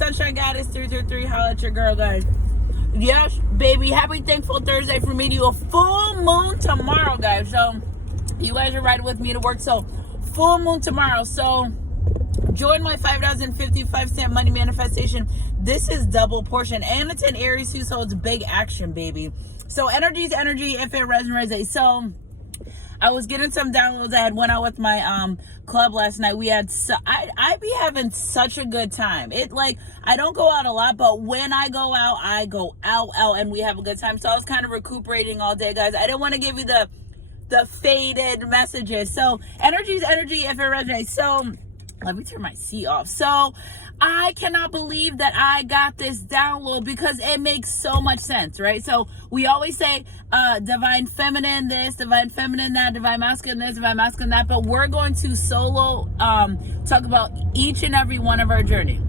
Sunshine Goddess 333. Holla at your girl, guys. Yes, baby. Happy Thankful Thursday for me to you. A full moon tomorrow, guys. So you guys are riding with me to work. So full moon tomorrow. So join my $5.55 money manifestation. This is double portion. And it's an Aries too, so it's big action, baby. So energy's energy if it resonates. So I was getting some downloads. I had went out with my club last night. We had I be having such a good time. It like I don't go out a lot, but when I go out, and we have a good time. So I was kind of recuperating all day, guys. I didn't want to give you the faded messages. So energy's energy if it resonates. So let me turn my seat off. So I cannot believe that I got this download because it makes so much sense, right? So we always say divine feminine this, divine feminine that, divine masculine this, divine masculine that, but we're going to solo talk about each and every one of our journey.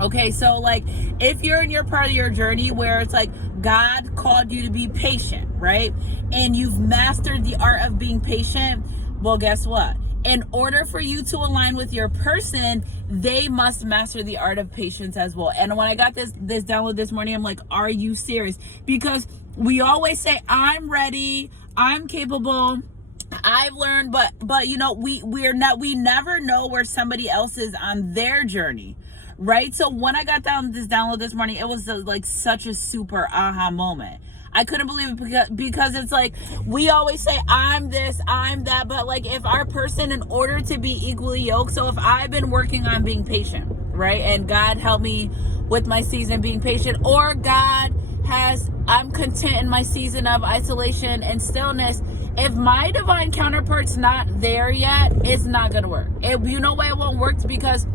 Okay, so like if you're in your part of your journey where it's like God called you to be patient, right? And you've mastered the art of being patient, well, guess what? In order for you to align with your person, they must master the art of patience as well. And when I got this download this morning, I'm like, are you serious? Because we always say, I'm ready, I'm capable, I've learned, but you know, we never know where somebody else is on their journey, right? So when I got this download this morning, it was like such a super aha moment. I couldn't believe it because it's like we always say I'm this, I'm that, but like if our person, in order to be equally yoked, so if I've been working on being patient, right, and God helped me with my season being patient, or I'm content in my season of isolation and stillness, if my divine counterpart's not there yet, it's not gonna work. You know why it won't work? It's because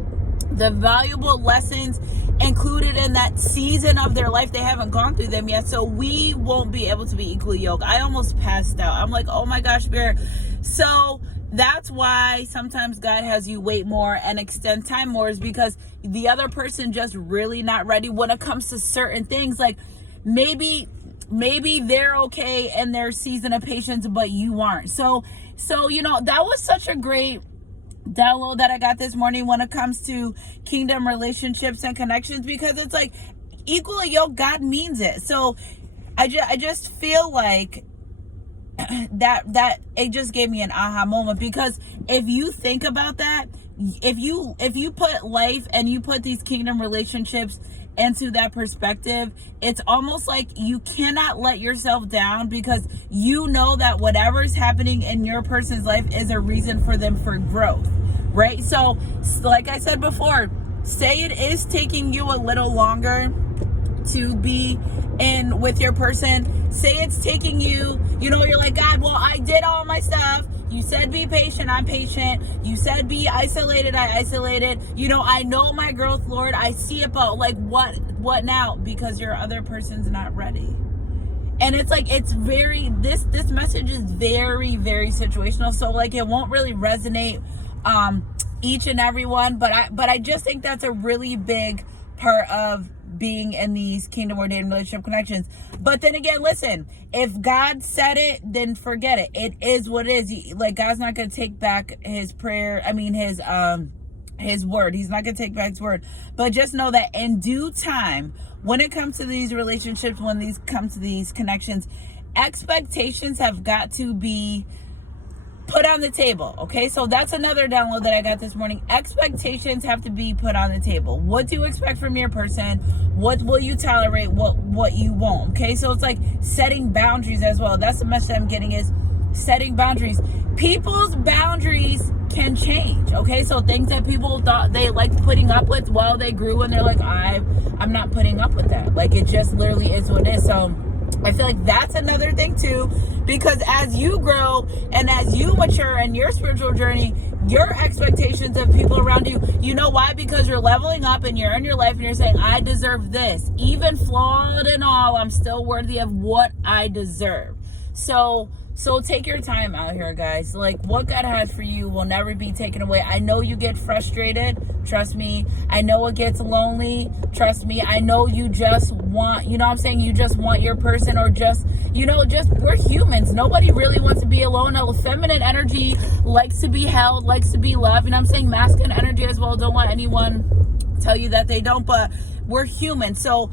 the valuable lessons included in that season of their life, they haven't gone through them yet, so we won't be able to be equally yoked. I almost passed out. I'm like, oh my gosh, Spirit. So that's why sometimes God has you wait more and extend time more, is because the other person just really not ready when it comes to certain things. Like maybe they're okay in their season of patience, but you aren't. So you know, that was such a great download that I got this morning when it comes to kingdom relationships and connections, because it's like equally yoked, God means it. So I just feel like that it just gave me an aha moment, because if you think about that, if you put life and you put these kingdom relationships into that perspective, it's almost like you cannot let yourself down, because you know that whatever's happening in your person's life is a reason for them for growth, right? So like I said before, say it is taking you a little longer to be in with your person. Say it's taking you, you know, you're like, God, well, I did all my stuff. You said be patient, I'm patient. You said be isolated, I isolated. You know, I know my growth, Lord. I see it, but like what now? Because your other person's not ready. And it's like, it's very, this message is very, very situational. So like it won't really resonate each and every one, but I just think that's a really big part of being in these kingdom ordained relationship connections. But then again, listen, if God said it, then forget it. It is what it is. Like, God's not going to take back his prayer. I mean, his word. He's not going to take back his word. But just know that in due time, when it comes to these relationships, when these come to these connections, expectations have got to be put on the table. Okay, so that's another download that I got this morning. Expectations have to be put on the table. What do you expect from your person? What will you tolerate? What you won't? Okay, so it's like setting boundaries as well. That's the message I'm getting, is setting boundaries. People's boundaries can change. Okay, so things that people thought they liked putting up with while they grew, and they're like, I'm not putting up with that. Like, it just literally is what it is. So I feel like that's another thing too, because as you grow and as you mature in your spiritual journey, your expectations of people around you, you know why? Because you're leveling up and you're in your life and you're saying, I deserve this. Even flawed and all, I'm still worthy of what I deserve. So take your time out here, guys. Like, what God has for you will never be taken away. I know you get frustrated. Trust me. I know it gets lonely. Trust me. I know you just want, you know what I'm saying? You just want your person, or just, you know, just, we're humans. Nobody really wants to be alone. Feminine energy likes to be held, likes to be loved. You know what I'm saying? Masculine energy as well. Don't want anyone tell you that they don't, but we're human. So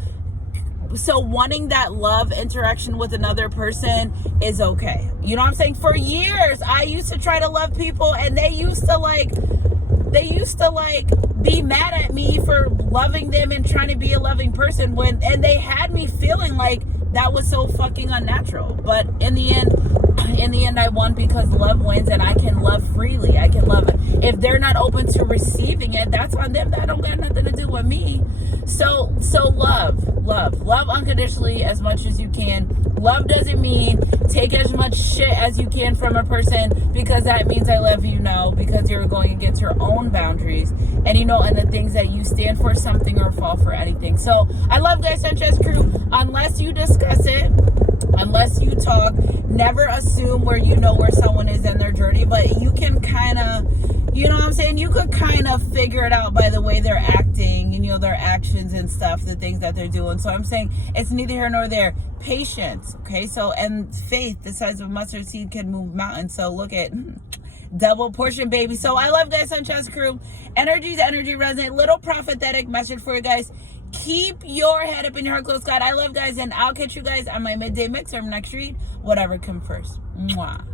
wanting that love interaction with another person is okay. You know what I'm saying? For years, I used to try to love people, and they used to be mad at me for loving them and trying to be a loving person, and they had me feeling like that was so fucking unnatural. But in the end, I won, because love wins, and I can love freely. I can love it. If they're not open to receiving it, that's on them. That don't got nothing to do with me. So love unconditionally as much as you can. Love doesn't mean take as much shit as you can from a person, because that means I love you. No, because you're going against your own boundaries, and and the things that you stand for something or fall for anything. So I love Guy Sanchez crew. Unless you discuss it, unless you talk, never assume where someone is in their journey, but you can kind of, you know what I'm saying? You could kind of figure it out by the way they're acting, their actions and stuff, the things that they're doing. So I'm saying it's neither here nor there. Patience, okay? So, and faith, the size of a mustard seed, can move mountains. So look at double portion, baby. So I love Guy Sanchez crew. Energy resonate. Little prophetic message for you guys. Keep your head up and your heart close, God. I love guys, and I'll catch you guys on my midday mix or next read, whatever comes first. Mwah.